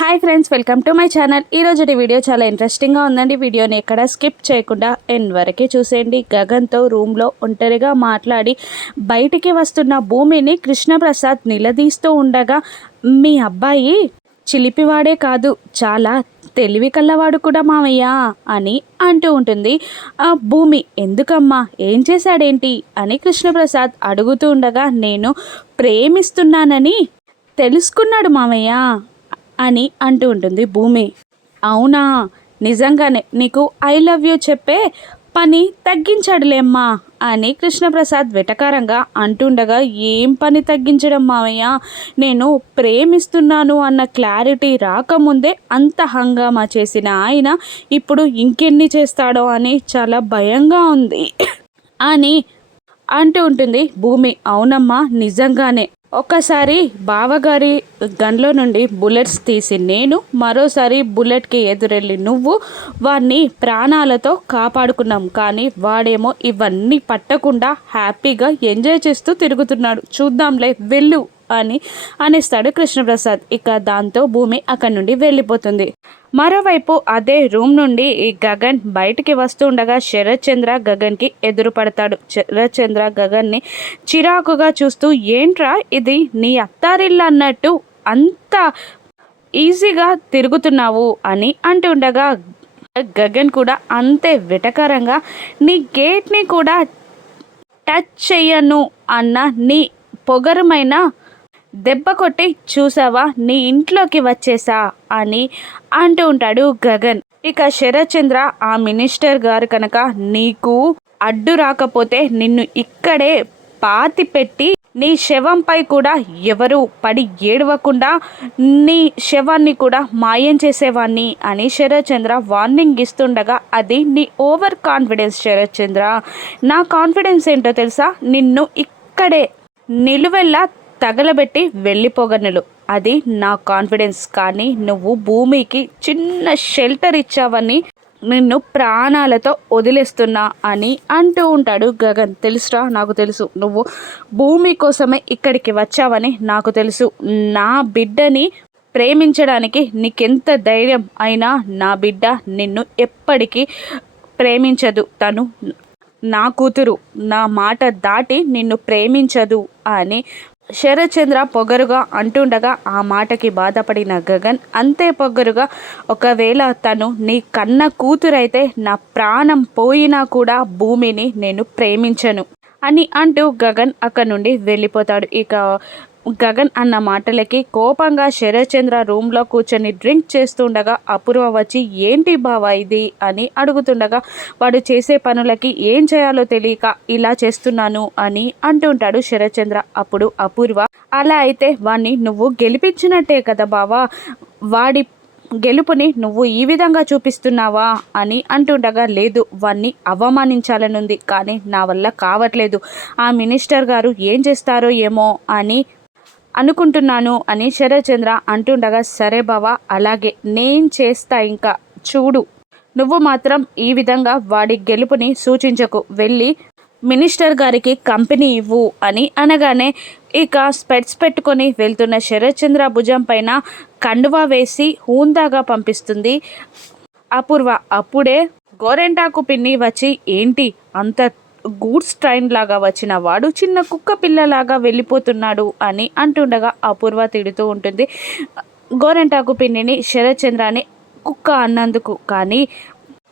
Hi friends, welcome to my channel. ఈరోజు video చాలా ఇంట్రెస్టింగ్గా ఉందండి. వీడియోని ఎక్కడ స్కిప్ చేయకుండా ఎండ్ వరకే చూసేయండి. గగన్తో రూమ్లో ఒంటరిగా మాట్లాడి బయటికి వస్తున్న భూమిని కృష్ణప్రసాద్ నిలదీస్తూ ఉండగా, మీ అబ్బాయి చిలిపివాడే కాదు, చాలా తెలివి కల్లవాడు కూడా మావయ్య అని అంటూ ఉంటుంది. ఆ భూమి, ఎందుకమ్మా, ఏం చేశాడేంటి అని కృష్ణప్రసాద్ అడుగుతూ ఉండగా, నేను ప్రేమిస్తున్నానని తెలుసుకున్నాడు మావయ్య అని అంటూ ఉంటుంది భూమి. అవునా, నిజంగానే నీకు ఐ లవ్ యూ చెప్పే పని తగ్గించాడులేమ్మా అని కృష్ణప్రసాద్ వెటకారంగా అంటుండగా, ఏం పని తగ్గించడం మావయ్య, నేను ప్రేమిస్తున్నాను అన్న క్లారిటీ రాకముందే అంత హంగామా చేసిన ఆయన ఇప్పుడు ఇంకెన్ని చేస్తాడో అని చాలా భయంగా ఉంది అని అంటూ ఉంటుంది భూమి. అవునమ్మా, నిజంగానే ఒక్కసారి బావగారి గన్లో నుండి బుల్లెట్స్ తీసి నేను, మరోసారి బుల్లెట్కి ఎదురెళ్ళి నువ్వు వాడిని ప్రాణాలతో కాపాడుకున్నాం. కానీ వాడేమో ఇవన్నీ పట్టకుండా హ్యాపీగా ఎంజాయ్ చేస్తూ తిరుగుతున్నాడు. చూద్దాంలే, వెళ్ళు అని అనేస్తాడు కృష్ణప్రసాద్. ఇక దాంతో భూమి అక్కడి నుండి వెళ్ళిపోతుంది. మరోవైపు అదే రూమ్ నుండి ఈ గగన్ బయటికి వస్తూ ఉండగా శరత్ చంద్ర గగన్కి ఎదురు పడతాడు. శరత్ చంద్ర గగన్ని చిరాకుగా చూస్తూ, ఏంట్రా ఇది నీ అత్తారిల్లు అన్నట్టు అంత ఈజీగా తిరుగుతున్నావు అని అంటుండగా, గగన్ కూడా అంతే వెటకారంగా, నీ గేట్ని కూడా టచ్ చెయ్యను అన్న నీ పొగరమైన దెబ్బ కొట్టి చూసావా, నీ ఇంట్లోకి వచ్చేసా అని అంటూ ఉంటాడు గగన్. ఇక శరత్ చంద్ర, ఆ మినిస్టర్ గారు కనుక నీకు అడ్డు రాకపోతే నిన్ను ఇక్కడే పాతి పెట్టి నీ శవంపై కూడా ఎవరు పడి ఏడవకుండా నీ శవాన్ని కూడా మాయం చేసేవాన్ని అని శరత్ చంద్ర వార్నింగ్ ఇస్తుండగా, అది నీ ఓవర్ కాన్ఫిడెన్స్ శరత్ చంద్ర. నా కాన్ఫిడెన్స్ ఏంటో తెలుసా, నిన్ను ఇక్కడే నిలువెల్లా తగలబెట్టి వెళ్ళిపోగలను, అది నా కాన్ఫిడెన్స్. కానీ నువ్వు భూమికి చిన్న షెల్టర్ ఇచ్చావని నిన్ను ప్రాణాలతో వదిలేస్తున్నా అని అంటూ ఉంటాడు గగన్. తెలుసురా, నాకు తెలుసు, నువ్వు భూమి కోసమే ఇక్కడికి వచ్చావని నాకు తెలుసు. నా బిడ్డని ప్రేమించడానికి నీకెంత ధైర్యం అయినా నా బిడ్డ నిన్ను ఎప్పటికీ ప్రేమించదు. తను నా కూతురు, నా మాట దాటి నిన్ను ప్రేమించదు అని శరత్ చంద్ర పొగరుగా అంటుండగా, ఆ మాటకి బాధపడిన గగన్ అంతే పొగరుగా, ఒకవేళ తను నీ కన్న కూతురైతే నా ప్రాణం పోయినా కూడా భూమిని నేను ప్రేమించను అని అంటూ గగన్ అక్కడి నుండి వెళ్ళిపోతాడు. ఇక గగన్ అన్న మాటలకి కోపంగా శరత్ చంద్ర రూమ్లో కూర్చొని డ్రింక్ చేస్తుండగా అపూర్వ వచ్చి, ఏంటి బావా ఇది అని అడుగుతుండగా, వాడు చేసే పనులకి ఏం చేయాలో తెలియక ఇలా చేస్తున్నాను అని అంటుంటాడు శరత్ చంద్ర. అప్పుడు అపూర్వ, అలా అయితే వాణ్ణి నువ్వు గెలిపించినట్టే కదా బావా, వాడి గెలుపుని నువ్వు ఈ విధంగా చూపిస్తున్నావా అని అంటుండగా, లేదు, వాణ్ణి అవమానించాలనుంది కానీ నా వల్ల కావట్లేదు. ఆ మినిస్టర్ గారు ఏం చేస్తారో ఏమో అని అనుకుంటున్నాను అని శరత్ చంద్ర అంటుండగా, సరే బావా, అలాగే నేను చేస్తా, ఇంకా చూడు, నువ్వు మాత్రం ఈ విధంగా వాడి గెలుపుని సూచించకు, వెళ్ళి మినిస్టర్ గారికి కంపెనీ ఇవ్వు అని అనగానే, ఇక స్పెట్స్ పెట్టుకొని వెళ్తున్న శరత్ చంద్ర భుజం పైన కండువా వేసి హూందాగా పంపిస్తుంది అపూర్వ. అప్పుడే గోరెంటాకు పిన్ని వచ్చి, ఏంటి అంత గూడ్స్ ట్రైన్ లాగా వచ్చిన వాడు చిన్న కుక్క పిల్లలాగా వెళ్ళిపోతున్నాడు అని అంటుండగా అపూర్వ తిడుతూ ఉంటుంది గోరెంటాకు పిన్నిని, శరత్ చంద్రాని కుక్క అన్నందుకు. కానీ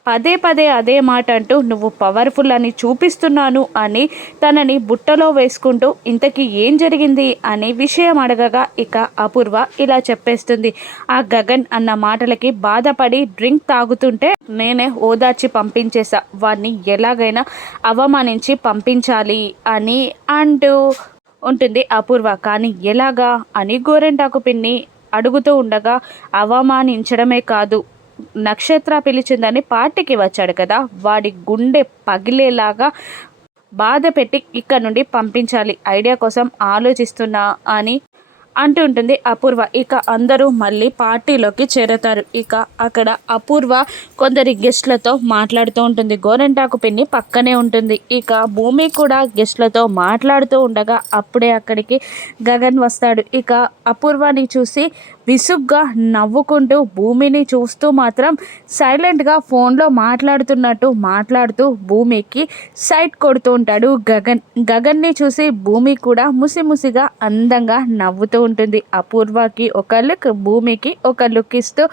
పదే పదే అదే మాట అంటూ నువ్వు పవర్ఫుల్ అని చూపిస్తున్నాను అని తనని బుట్టలో వేసుకుంటూ ఇంతకీ ఏం జరిగింది అనే విషయం అడగగా, ఇక అపూర్వ ఇలా చెప్పేస్తుంది. ఆ గగన్ అన్న మాటలకి బాధపడి డ్రింక్ తాగుతుంటే నేనే ఓదార్చి పంపించేశా, వాడిని ఎలాగైనా అవమానించి పంపించాలి అని అంటూ ఉంటుంది అపూర్వ. కానీ ఎలాగా అని గోరెంటాకు పిన్ని అడుగుతూ ఉండగా, అవమానించడమే కాదు, నక్షత్ర పిలిచిందని పార్టీకి వచ్చాడు కదా, వాడి గుండె పగిలేలాగా బాధ పెట్టి ఇక్కడ నుండి పంపించాలి, ఐడియా కోసం ఆలోచిస్తున్నా అని అంటుంటుంది అపూర్వ. ఇక అందరూ మళ్ళీ పార్టీలోకి చేరతారు. ఇక అక్కడ అపూర్వ కొందరి గెస్ట్లతో మాట్లాడుతూ ఉంటుంది. గోరెంటాకు పిన్ని పక్కనే ఉంటుంది. ఇక భూమి కూడా గెస్ట్లతో మాట్లాడుతూ ఉండగా అప్పుడే అక్కడికి గగన్ వస్తాడు. ఇక అపూర్వని చూసి, విసుగ్గా నవ్వుకుంటూ భూమిని చూస్తూ మాత్రం సైలెంట్గా ఫోన్లో మాట్లాడుతూ భూమికి సైట్ కొడుతూ ఉంటాడు గగన్ని చూసి భూమి కూడా ముసిముసిగా అందంగా నవ్వుతూ ఉంటుంది. అపూర్వకి ఒక లుక్, భూమికి ఒక లుక్ ఇస్తూ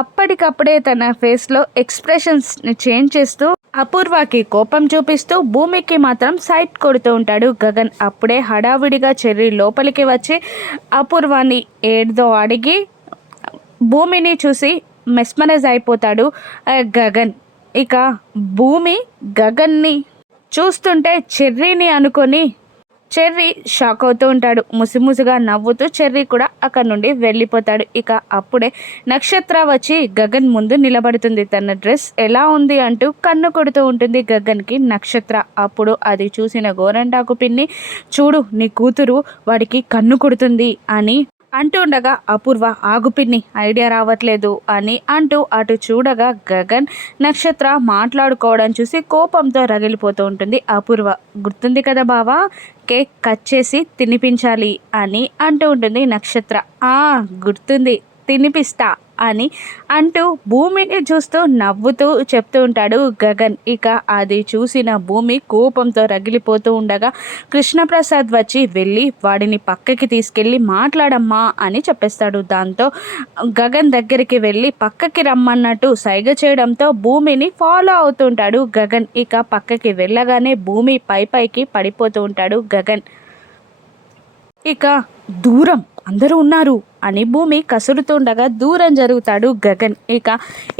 అప్పటికప్పుడే తన ఫేస్లో ఎక్స్ప్రెషన్స్ చేంజ్ చేస్తూ అపూర్వకి కోపం చూపిస్తూ భూమికి మాత్రం సైట్ కొడుతూ ఉంటాడు గగన్. అప్పుడే హడావిడిగా చెర్రీ లోపలికి వచ్చి అపూర్వాని ఏదో అడిగి భూమిని చూసి మెస్మరైజ్ అయిపోతాడు గగన్. ఇక భూమి గగన్ని చూస్తుంటే చెర్రీని అనుకొని చెర్రీ షాక్ అవుతూ ఉంటాడు. ముసిముసిగా నవ్వుతూ చెర్రీ కూడా అక్కడ నుండి వెళ్ళిపోతాడు. ఇక అప్పుడే నక్షత్ర వచ్చి గగన్ ముందు నిలబడుతుంది. తన డ్రెస్ ఎలా ఉంది అంటూ కన్ను కొడుతూ ఉంటుంది గగన్కి నక్షత్ర. అప్పుడు అది చూసిన గోరంటాకు పిన్ని, చూడు నీ కూతురు వాడికి కన్ను కొడుతుంది అని అంటుండగా అపూర్వ, ఆగు పిన్ని ఐడియా రావట్లేదు అని అంటూ అటు చూడగా గగన్ నక్షత్ర మాట్లాడుకోవడం చూసి కోపంతో రగిలిపోతూ ఉంటుంది అపూర్వ. గుర్తుంది కదా బావా, కేక్ కట్ చేసి తినిపించాలి అని అంటూ ఉంటుంది నక్షత్ర. గుర్తుంది, తినిపిస్తా అని అంటూ భూమిని చూస్తూ నవ్వుతూ చెప్తూ ఉంటాడు గగన్. ఇక అది చూసిన భూమి కోపంతో రగిలిపోతూ ఉండగా కృష్ణప్రసాద్ వచ్చి వెళ్ళి వాడిని పక్కకి తీసుకెళ్ళి మాట్లాడమ్మా అని చెప్పేస్తాడు. దాంతో గగన్ దగ్గరికి వెళ్ళి పక్కకి రమ్మన్నట్టు సైగ చేయడంతో భూమిని ఫాలో అవుతుంటాడు గగన్. ఇక పక్కకి వెళ్ళగానే భూమి పైకి పడిపోతూ ఉంటాడు గగన్. ఇక దూరం అందరూ ఉన్నారు అని భూమి కసురుతుండగా దూరం జరుగుతాడు గగన్. ఇక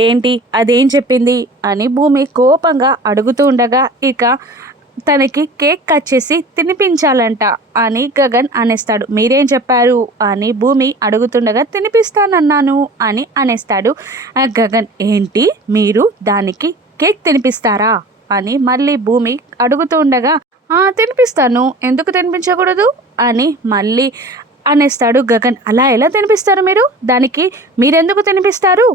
ఏంటి అదేం చెప్పింది అని భూమి కోపంగా అడుగుతూ ఉండగా ఇక తనకి కేక్ కట్ చేసి తినిపించాలంట అని గగన్ అనేస్తాడు. మీరేం చెప్పారు అని భూమి అడుగుతుండగా తినిపిస్తానన్నాను అని అనేస్తాడు గగన్. ఏంటి మీరు దానికి కేక్ తినిపిస్తారా అని మళ్ళీ భూమి అడుగుతూ ఉండగా తినిపిస్తాను, ఎందుకు తినిపించకూడదు అని మళ్ళీ అనేస్తాడు గగన్. అలా ఎలా తినిపిస్తారు మీరు, దానికి మీరెందుకు తినిపిస్తారు,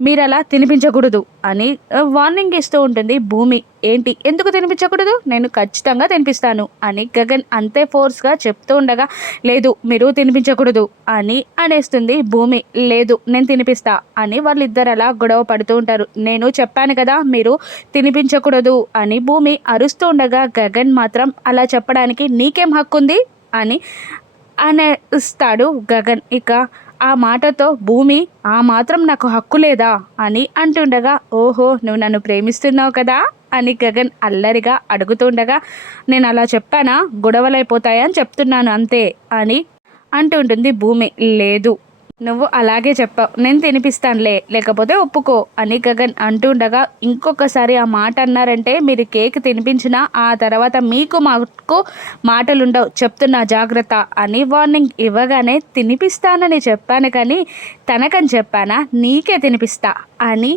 మీరు అలా తినిపించకూడదు అని వార్నింగ్ ఇస్తూ ఉంటుంది భూమి. ఏంటి ఎందుకు తినిపించకూడదు, నేను ఖచ్చితంగా తినిపిస్తాను అని గగన్ అంతే ఫోర్స్గా చెప్తూ ఉండగా లేదు మీరు తినిపించకూడదు అని అనేస్తుంది భూమి. లేదు నేను తినిపిస్తా అని వాళ్ళిద్దరు అలా గొడవ పడుతూ ఉంటారు. నేను చెప్పాను కదా మీరు తినిపించకూడదు అని భూమి అరుస్తూ ఉండగా గగన్ మాత్రం అలా చెప్పడానికి నీకేం హక్కు ఉంది అని అనేస్తాడు గగన్. ఇక ఆ మాటతో భూమి ఆ మాత్రం నాకు హక్కు లేదా అని అంటుండగా ఓహో నువ్వు నన్ను ప్రేమిస్తున్నావు కదా అని గగన్ అల్లరిగా అడుగుతుండగా నేను అలా చెప్పానా, గొడవలైపోతాయని చెప్తున్నాను అంతే అని అంటుంటుంది భూమి. లేదు నువ్వు అలాగే చెప్పావు, నేను తినిపిస్తానులే లేకపోతే ఒప్పుకో అని గగన్ అంటుండగా ఇంకొకసారి ఆ మాట అన్నారంటే మీరు కేక్ తినిపించినా ఆ తర్వాత మీకు మాకు మాటలుండవు, చెప్తున్నా జాగ్రత్త అని వార్నింగ్ ఇవ్వగానే తినిపిస్తానని చెప్పాను కానీ తనకని చెప్పానా, నీకే తినిపిస్తా అని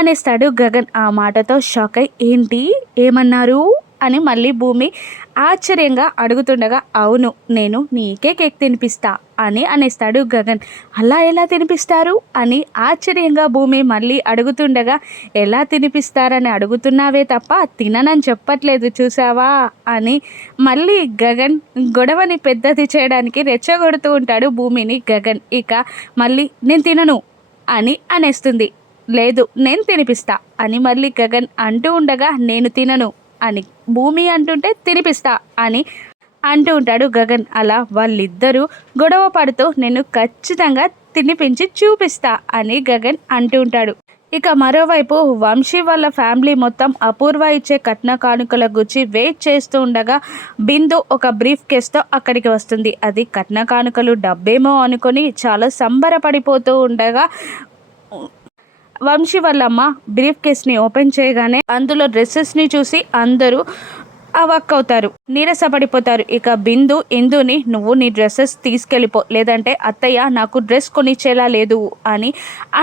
అనేస్తాడు గగన్. ఆ మాటతో షాక్ అయి ఏంటి ఏమన్నారు అని మళ్ళీ భూమి ఆశ్చర్యంగా అడుగుతుండగా అవును నేను నీకే కేక్ తినిపిస్తా అని అనేస్తాడు గగన్. అలా ఎలా తినిపిస్తారు అని ఆశ్చర్యంగా భూమి మళ్ళీ అడుగుతుండగా ఎలా తినిపిస్తారని అడుగుతున్నావే తప్ప తిననని చెప్పట్లేదు చూసావా అని మళ్ళీ గగన్ గొడవని పెద్దది చేయడానికి రెచ్చగొడుతూ ఉంటాడు భూమిని గగన్. ఇక మళ్ళీ నేను తినను అని అనేస్తుంది. లేదు నేను తినిపిస్తా అని మళ్ళీ గగన్ అంటూ ఉండగా నేను తినను అని భూమి అంటుంటే తినిపిస్తా అని అంటూ ఉంటాడు గగన్. అలా వాళ్ళిద్దరూ గొడవ పడుతూ నేను ఖచ్చితంగా తినిపించి చూపిస్తా అని గగన్ అంటూ ఉంటాడు. ఇక మరోవైపు వంశీ వాళ్ళ ఫ్యామిలీ మొత్తం అపూర్వ ఇచ్చే కట్న కానుకల గురించి వెయిట్ చేస్తూ ఉండగా బిందు ఒక బ్రీఫ్ కేస్తో అక్కడికి వస్తుంది. అది కట్న కానుకలు డబ్బేమో అనుకొని చాలా సంబరపడిపోతూ ఉండగా వంశీ వాళ్ళమ్మ బ్రీఫ్ కేస్ని ఓపెన్ చేయగానే అందులో డ్రెస్సెస్ని చూసి అందరూ అవాక్కవుతారు, నీరసపడిపోతారు. ఇక బిందు ఇందుని నువ్వు నీ డ్రెస్సెస్ తీసుకెళ్ళిపో లేదంటే అత్తయ్య నాకు డ్రెస్ కొనిచ్చేలా లేదు అని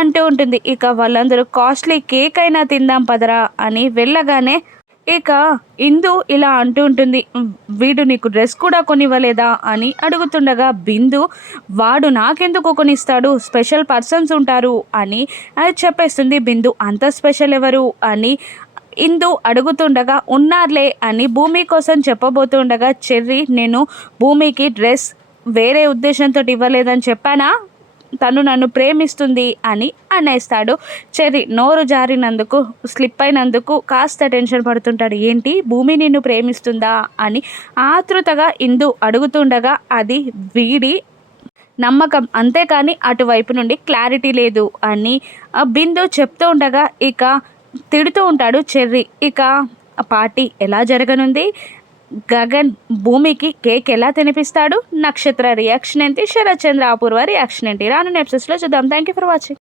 అంటూ ఉంటుంది. ఇక వాళ్ళందరూ కాస్ట్లీ కేక్ అయినా తిందాం పదరా అని వెళ్ళగానే ఇక ఇందు ఇలా అంటూ ఉంటుంది, వీడు నీకు డ్రెస్ కూడా కొనివ్వలేదా అని అడుగుతుండగా బిందు వాడు నాకెందుకు కొనిస్తాడు, స్పెషల్ పర్సన్స్ ఉంటారు అని చెప్పేస్తుంది బిందు. అంత స్పెషల్ ఎవరు అని ఇందు అడుగుతుండగా ఉన్నారులే అని భూమి కోసం చెప్పబోతుండగా చెర్రీ నేను భూమికి డ్రెస్ వేరే ఉద్దేశంతో ఇవ్వలేదని చెప్పానా, తను నన్ను ప్రేమిస్తుంది అని అనేస్తాడు. చెర్రీ నోరు జారినందుకు, స్లిప్ అయినందుకు కాస్త టెన్షన్ పడుతుంటాడు. ఏంటి భూమి నిన్ను ప్రేమిస్తుందా అని ఆతృతగా ఇందు అడుగుతుండగా అది వీడి నమ్మకం, అంతేకాని అటువైపు నుండి క్లారిటీ లేదు అని బిందు చెప్తూ ఉండగా ఇక తిడుతూ ఉంటాడు చెర్రీ. ఇక పార్టీ ఎలా జరగనుంది, గగన్ భూమికి కేక్ ఎలా తినిపిస్తాడు, నక్షత్ర రియాక్షన్ ఏంటి, శరత్ చంద్ర అపూర్వ రియాక్షన్ ఏంటి, రానున్న ఎపిసోడ్స్లో చూద్దాం. Thank you for watching.